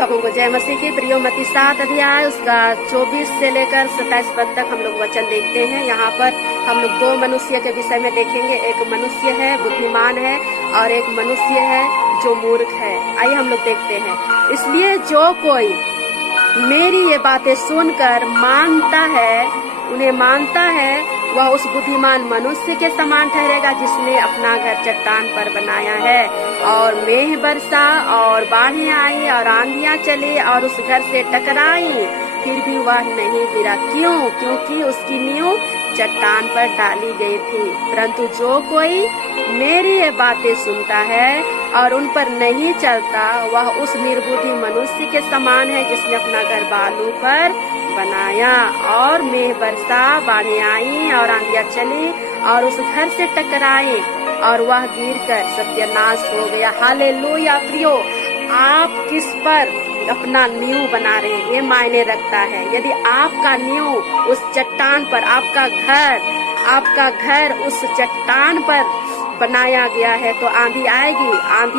सबों को जय मसीह की। प्रियो मत्ती 7 अध्याय उसका 24 से लेकर 27 पद तक हम लोग वचन देखते हैं। यहाँ पर हम लोग दो मनुष्य के विषय में देखेंगे। एक मनुष्य है बुद्धिमान है और एक मनुष्य है जो मूर्ख है। आइए हम लोग देखते हैं। इसलिए जो कोई मेरी ये बातें सुनकर मानता है, उन्हें मानता है, वह उस बुद्धिमान मनुष्य के समान ठहरेगा जिसने अपना घर चट्टान पर बनाया है। और मेघ बरसा और बाढ़ें आई और आंधियां चली और उस घर से टकराई, फिर भी वह नहीं गिरा। क्यों? क्योंकि उसकी नींव चट्टान पर डाली गई थी। परंतु जो कोई मेरी ये बातें सुनता है और उन पर नहीं चलता, वह उस निर्बुद्धि मनुष्य के समान है जिसने अपना घर बालू पर बनाया। और मेघ बरसा, बाढ़ें आई और आंधियां चली और उस घर से टकराए और वह गिरकर सत्यानाश हो गया। हालेलुया। प्रियो, आप किस पर अपना नींव बना रहे हैं, ये मायने रखता है। यदि आपका नींव उस चट्टान पर, आपका घर उस चट्टान पर बनाया गया है, तो आंधी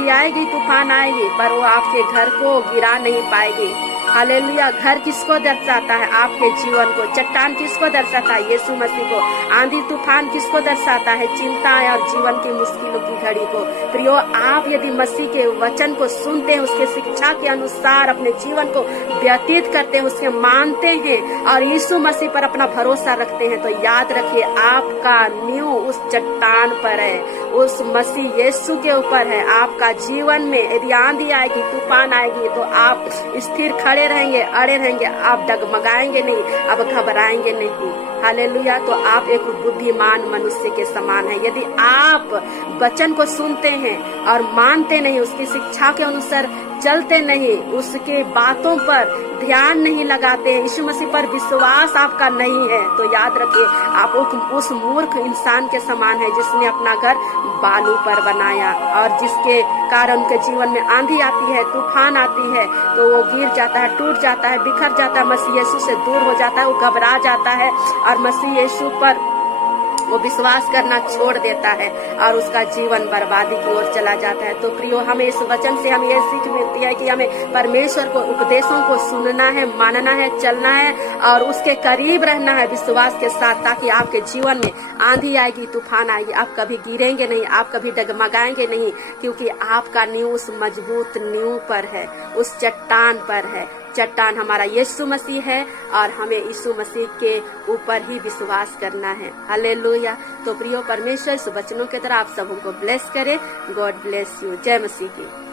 आएगी, तूफान आएगी, पर वो आपके घर को गिरा नहीं पाएगी। हालेलुया। घर किसको दर्शाता है? आपके जीवन को। चट्टान किसको दर्शाता है? यीशु मसीह को। आंधी तूफान किसको दर्शाता है? चिंताएं और जीवन की मुश्किलों की घड़ी को। प्रियो, आप यदि मसीह के वचन को सुनते हैं, उसके शिक्षा के अनुसार अपने जीवन को व्यतीत करते हैं, उसके मानते हैं और यीशु मसीह पर अपना भरोसा रखते हैं, तो याद रखिए आपका नींव उस चट्टान पर है, उस मसीह यीशु के ऊपर है। आपका जीवन में यदि आंधी आएगी, तूफान आएगी, तो आप स्थिर खड़े रहेंगे, अड़े रहेंगे, आप डगमगाएंगे नहीं, आप घबराएंगे नहीं। हालेलुया। तो आप एक बुद्धिमान मनुष्य के समान है। यदि आप वचन को सुनते हैं और मानते नहीं, उसकी शिक्षा के अनुसार चलते नहीं, उसके बातों पर ध्यान नहीं लगाते हैं, यीशु मसीह पर विश्वास आपका नहीं है, तो याद रखिए आप उस मूर्ख इंसान के समान है जिसने अपना घर बालू पर बनाया और जिसके कारण उनके जीवन में आंधी आती है, तूफान आती है, तो वो गिर जाता है, टूट जाता है, बिखर जाता है, मसीह यीशु से दूर हो जाता है, वो घबरा जाता है और मसीह यीशु पर वो विश्वास करना छोड़ देता है और उसका जीवन बर्बादी की ओर चला जाता है। तो प्रियो, हमें इस वचन से हमें यह सीख मिलती है कि हमें परमेश्वर को उपदेशों को सुनना है, मानना है, चलना है और उसके करीब रहना है विश्वास के साथ, ताकि आपके जीवन में आंधी आएगी, तूफान आएगी, आप कभी गिरेंगे नहीं, आप कभी डगमगाएंगे नहीं, क्योंकि आपका नींव उस मजबूत नींव पर है, उस चट्टान पर है। चट्टान हमारा यीशु मसीह है और हमें यीशु मसीह के ऊपर ही विश्वास करना है। हालेलुया। तो प्रियो, परमेश्वर इस वचनों के तरह आप सबों को ब्लेस करे। God bless you. जय मसीह की।